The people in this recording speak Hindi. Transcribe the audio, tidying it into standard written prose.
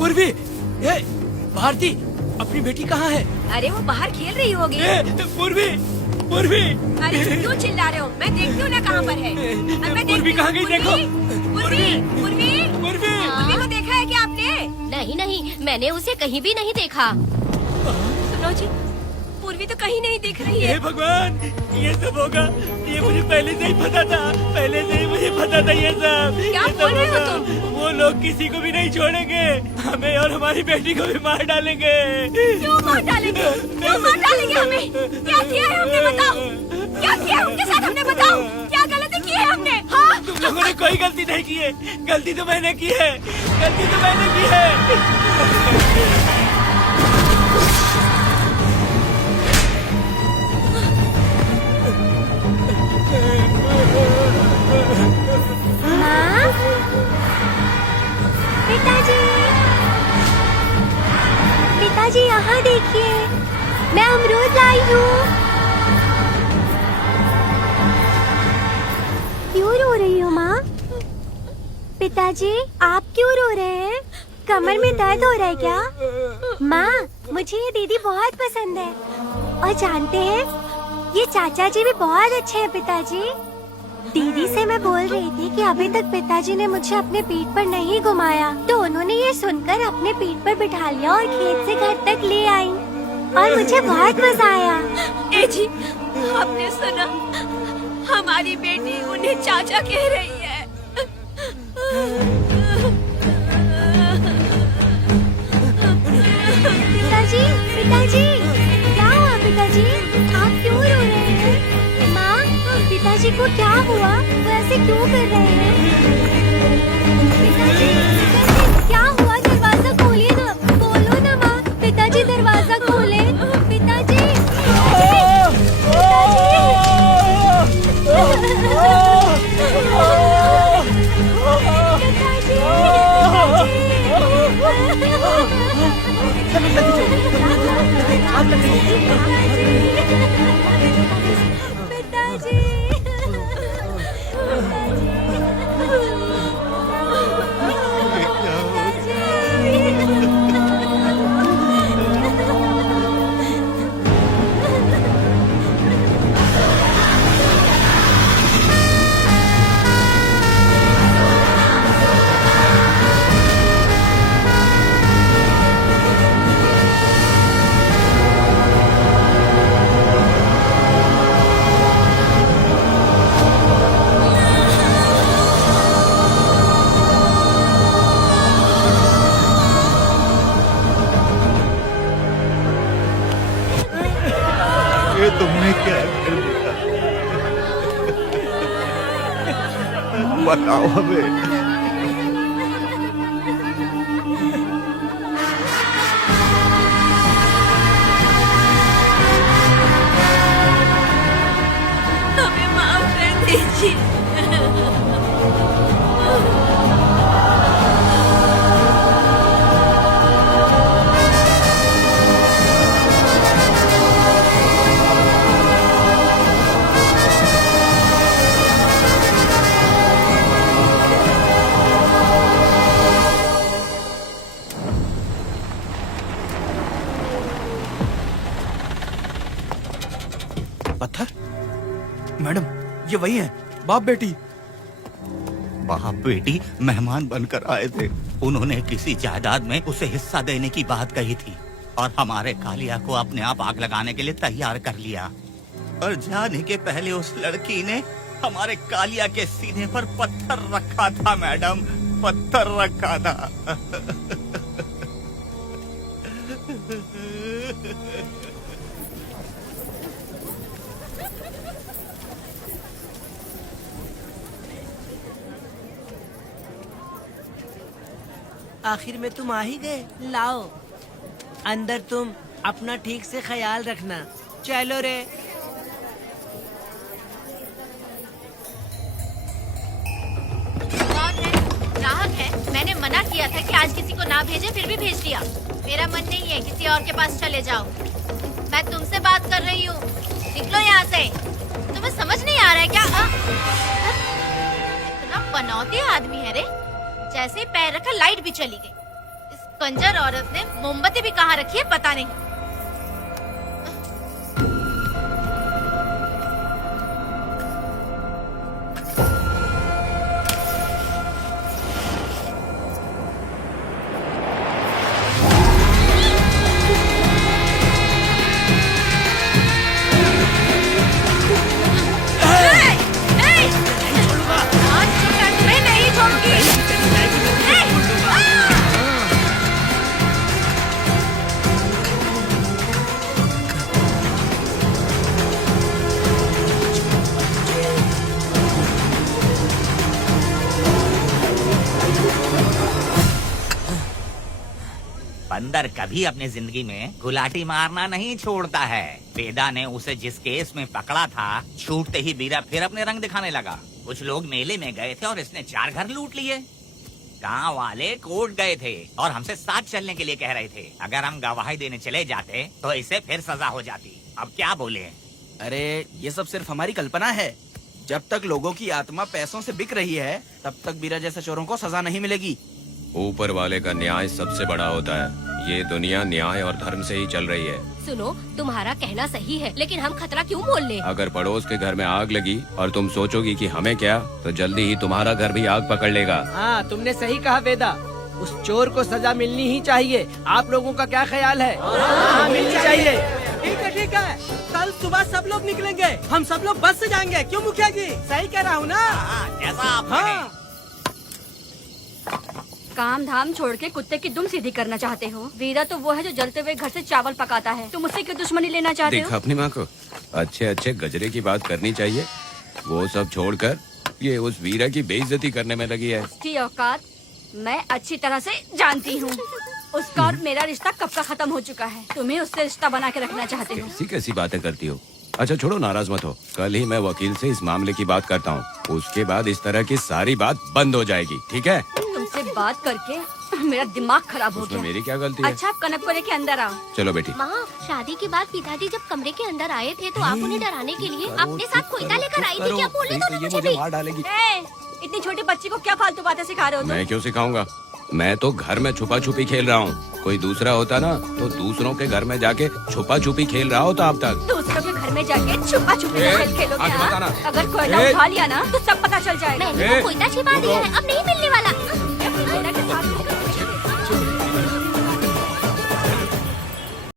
पूर्वी, भारती, अपनी बेटी कहाँ है? अरे वो बाहर खेल रही होगी। पूर्वी, पूर्वी। अरे क्यों चिल्ला रहे हो? मैं देखती हूँ ना कहाँ पर है। पूर्वी कहाँ गई? देखो। पूर्वी, पूर्वी, पूर्वी। पूर्वी को देखा है क्या आपने? नहीं नहीं, मैंने उसे कहीं भी नहीं देखा। सुनो जी, पूर्वी तो कहीं नहीं दिख रही है। हे भगवान, ये सब होगा, ये मुझे पहले से ही पता था। पहले से ही मुझे पता था ये सब। क्या बोल रहे हो तुम? वो लोग किसी को भी नहीं छोड़ेंगे, हमें और हमारी बेटी को भी मार डालेंगे। क्यों मार डालेंगे? क्यों मार डालेंगे हमें? क्या किया है हमने, बताओ? क्या किया है उनके साथ हमने, बताओ? क्या गलती की है हमने? हाँ? तुम लोगों ने कोई गलती नहीं की है। गलती तो मैंने की है, गलती तो मैंने की है। माँ, पिताजी, पिताजी यहाँ देखिए, मैं अमरूद लाई हूँ। क्यों रो रही हो माँ? पिताजी, आप क्यों रो रहे हैं? कमर में दर्द हो रहा है क्या? माँ, मुझे ये दीदी बहुत पसंद है। और जानते हैं, ये चाचा जी भी बहुत अच्छे हैं पिताजी। दीदी से मैं बोल रही थी कि अभी तक पिताजी ने मुझे अपने पीठ पर नहीं घुमाया, तो उन्होंने ये सुनकर अपने पीठ पर बिठा लिया और खेत से घर तक ले आई और मुझे बहुत मजा आया। ए जी, आपने सुना? हमारी बेटी उन्हें चाचा कह रही है। पिताजी, पिताजी, क्या हुआ पिताजी? आप क्यों रो रहे हैं? माँ, पिताजी को क्या हुआ? वो ऐसे क्यों कर रहे हैं? पिताजी, पिताजी, क्या हुआ? दरवाजा खोलिए ना, बोलो ना माँ। पिताजी दरवाजा खोले। पिताजी, तुमने क्या कर दिया? बताओ हमें। हमें माफ कर दीजिए। पत्थर? मैडम, ये वही है, बाप बेटी। बाप बेटी मेहमान बनकर आए थे। उन्होंने किसी जायदाद में उसे हिस्सा देने की बात कही थी और हमारे कालिया को अपने आप आग लगाने के लिए तैयार कर लिया। और जाने के पहले उस लड़की ने हमारे कालिया के सीने पर पत्थर रखा था मैडम, पत्थर रखा था। आखिर में तुम आ ही गए। लाओ, अंदर तुम अपना ठीक से ख्याल रखना। चलो रे। ग्राहक है, मैंने मना किया था कि आज किसी को ना भेजे, फिर भी भेज दिया। मेरा मन नहीं है, किसी और के पास चले जाओ। मैं तुमसे बात कर रही हूँ, निकलो यहाँ से। तुम्हें समझ नहीं आ रहा है क्या? इतना पनौती आदमी है रे, जैसे ही पैर रखा लाइट भी चली गई। इस कंजर औरत ने मोमबत्ती भी कहाँ रखी है पता नहीं। मैं नहीं छोड़ूंगी। बंदर कभी अपनी जिंदगी में गुलाटी मारना नहीं छोड़ता है। वेदा ने उसे जिस केस में पकड़ा था, छूटते ही बीरा फिर अपने रंग दिखाने लगा। कुछ लोग मेले में गए थे और इसने 4 घर लूट लिए। गांव वाले कोर्ट गए थे और हमसे साथ चलने के लिए कह रहे थे। अगर हम गवाही देने चले जाते तो इसे फिर सजा हो जाती। अब क्या बोले? अरे ये सब सिर्फ हमारी कल्पना है। जब तक लोगों की आत्मा पैसों से बिक रही है, तब तक बीरा जैसे चोरों को सजा नहीं मिलेगी। ऊपर वाले का न्याय सबसे बड़ा होता है। ये दुनिया न्याय और धर्म से ही चल रही है। सुनो, तुम्हारा कहना सही है, लेकिन हम खतरा क्यों मोल ले? अगर पड़ोस के घर में आग लगी और तुम सोचोगी कि हमें क्या, तो जल्दी ही तुम्हारा घर भी आग पकड़ लेगा। हाँ, तुमने सही कहा वेदा। उस चोर को सजा मिलनी ही चाहिए। आप लोगों का क्या ख्याल है? हाँ, मिलनी चाहिए। ठीक है। कल सुबह सब लोग निकलेंगे। हम सब लोग बस से जाएंगे। क्यों मुखिया जी? सही कह रहा हूँ ना? जैसा आप हाँ। काम धाम छोड़ के कुत्ते की दुम सीधी करना चाहते हो? वीरा तो वो है जो जलते हुए घर से चावल पकाता है। तुम उससे क्यों दुश्मनी लेना चाहते देखा हो? अपनी माँ को, अच्छे अच्छे गजरे की बात करनी चाहिए। वो सब छोड़कर ये उस वीरा की बेइज्जती करने में लगी है। उसकी औकात मैं अच्छी तरह से जानती हूँ। उसका और मेरा रिश्ता कब का खत्म हो चुका है। तुम्हें उससे रिश्ता बना के रखना चाहते हो। कैसी कैसी बातें करती हो। अच्छा छोड़ो, नाराज मत हो। कल ही मैं वकील से इस मामले की बात करता हूँ। उसके बाद इस तरह की सारी बात बंद हो जाएगी, ठीक है? तुमसे बात करके मेरा दिमाग खराब हो उसमें गया। मेरी क्या गलती है? अच्छा, आप कनक को लेके अंदर आओ। चलो बेटी। माँ, शादी के बाद पिताजी जब कमरे के अंदर आए थे तो आप उन्हें डराने के लिए अपने साथ कोयता लेकर आई थी। क्या बोले दोनों मुझे भी? मार डालेगी। इतनी छोटी बच्ची को क्या फालतू बातें सिखा रहे हो तुम? मैं क्यों सिखाऊंगा? मैं तो घर में छुपा छुपी खेल रहा हूँ। कोई दूसरा होता ना तो दूसरों के घर में जाके छुपा छुपी खेल रहा होता अब तक। दूसरों के घर में जाके छुपा छुपी खेल खेलोगे? आगे बताना। अगर कोयला उठा लिया ना तो सब पता चल जाएगा। मैंने वो कोयता छिपा दिया है, अब नहीं मिलने वाला।